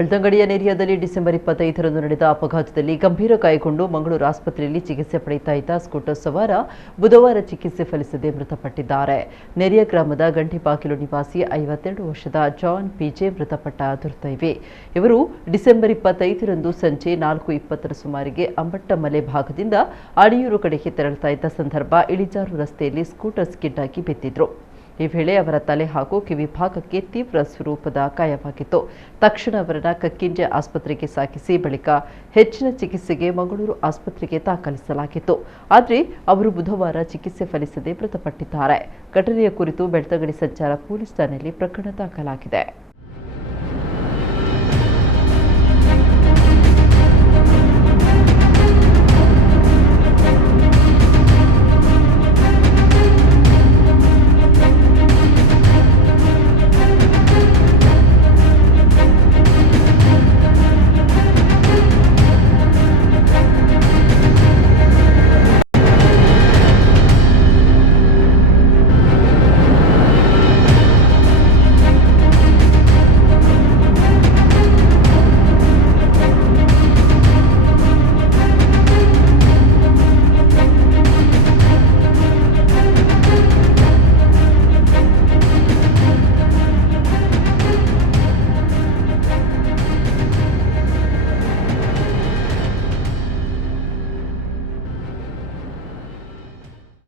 ಬೆಳ್ತಂಗಡಿಯ ನೆರಿಯದಲ್ಲಿ December 25ರಂದು ನಡೆದ ಅಪಘಾತದಲ್ಲಿ ಗಂಭೀರ ಗಾಯಗೊಂಡು ಮಂಗಳೂರು ಆಸ್ಪತ್ರೆಯಲ್ಲಿ ಚಿಕಿತ್ಸೆ ಪಡೆಯುತ್ತಾ ಇದ್ದ ಸ್ಕೂಟರ್ ಸವಾರ ಬುಧವಾರ ಚಿಕಿತ್ಸೆ ಫಲಿಸದೆ ಮೃತಪಟ್ಟಿದ್ದಾರೆ. ನೆರಿಯ ಗ್ರಾಮದ ಗಂಟಿಬಾಗಿಲು ನಿವಾಸಿ 52 ವರ್ಷದ ಜಾನ್ ಪಿಜೆ ಮೃತಪಟ್ಟ ದುರ್ದೈವಿ. ಇವರು ಡಿಸೆಂಬರ್ 25ರಂದು ಸಂಜೆ 4:20 ಸುಮಾರಿಗೆ ಅಂಬಟ್ಟಮಲೆ ಭಾಗದಿಂದ ಅಡಿಯೂರು ಕಡೆಗೆ ತೆರಳುತ್ತಾ ಇದ್ದ ಸಂದರ್ಭ ಇಳಿಜಾರು ರಸ್ತೆಯಲ್ಲಿ ಸ್ಕೂಟರ್ ಸ್ಕಿಡ್ ಆಗಿ ಬಿದ್ದಿದ್ರು. ಈ ವೇಳೆ ಅವರ ತಲೆ ಹಾಗೂ ಕಿವಿ ಭಾಗಕ್ಕೆ ತೀವ್ರ ಸ್ವರೂಪದ ಗಾಯವಾಗಿತ್ತು. ತಕ್ಷಣ ಅವರನ್ನು ಕಕ್ಕಿಂಜೆ ಆಸ್ಪತ್ರೆಗೆ ಸಾಗಿಸಿ ಬಳಿಕ ಹೆಚ್ಚಿನ ಚಿಕಿತ್ಸೆಗೆ ಮಂಗಳೂರು ಆಸ್ಪತ್ರೆಗೆ ದಾಖಲಿಸಲಾಗಿತ್ತು. ಆದರೆ ಅವರು ಬುಧವಾರ ಚಿಕಿತ್ಸೆ ಫಲಿಸದೆ ಮೃತಪಟ್ಟಿದ್ದಾರೆ. ಘಟನೆಯ ಕುರಿತು ಬೆಳ್ತಂಗಡಿ ಸಂಚಾರ ಪೊಲೀಸ್ ಠಾಣೆಯಲ್ಲಿ ಪ್ರಕರಣ ದಾಖಲಾಗಿದೆ.